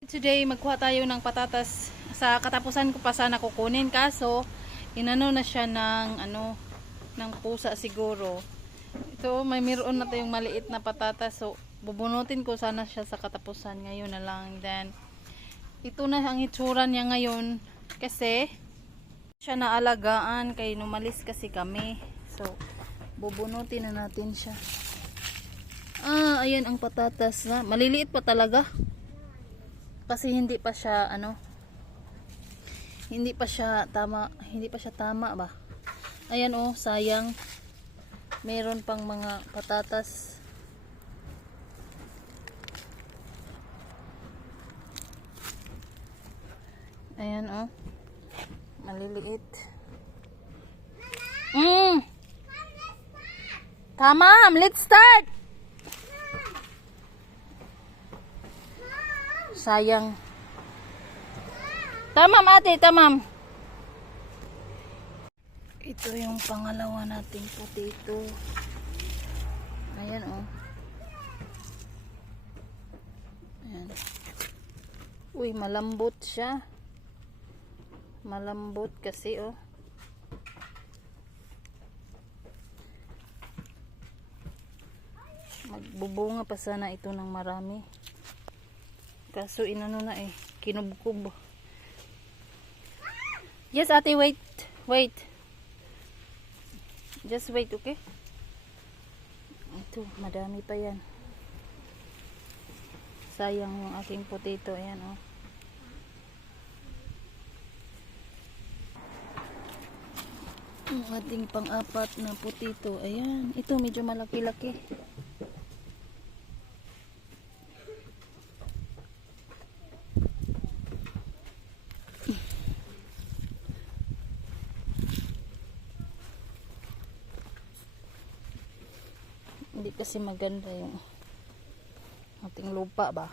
Today magkuha tayo ng patatas. Sa katapusan ko pa sana kukunin, kaso inano na siya ng ng pusa siguro. Ito may meron na tayong maliit na patatas, so bubunutin ko sana siya sa katapusan ngayon na lang. Then ito na ang itsura niya ngayon kasi siya naalagaan kay numalis kasi kami. So bubunutin na natin siya. Ayan ang patatas na. Maliliit pa talaga. Kasi hindi pa siya hindi pa siya tama ba. Ayan oh, sayang. Meron pang mga patatas. Ayan oh. Maliliit. Tamam, let's start. Sayang. Tamam ate, tamam. Ito yung pangalawa nating potato. Ayan oh. Ayan. Uy, malambot siya. Malambot kasi oh. Magbubunga pa sana ito ng marami. Kaso inano na kinubkub. Yes ate, wait. Just wait, okay? Ito, madami pa yan. Sayang yung aking potato. Ayan oh. Ang ating pang-apat na potato. Ayan, ito medyo malaki-laki. Hindi kasi maganda yung ating lupa ba.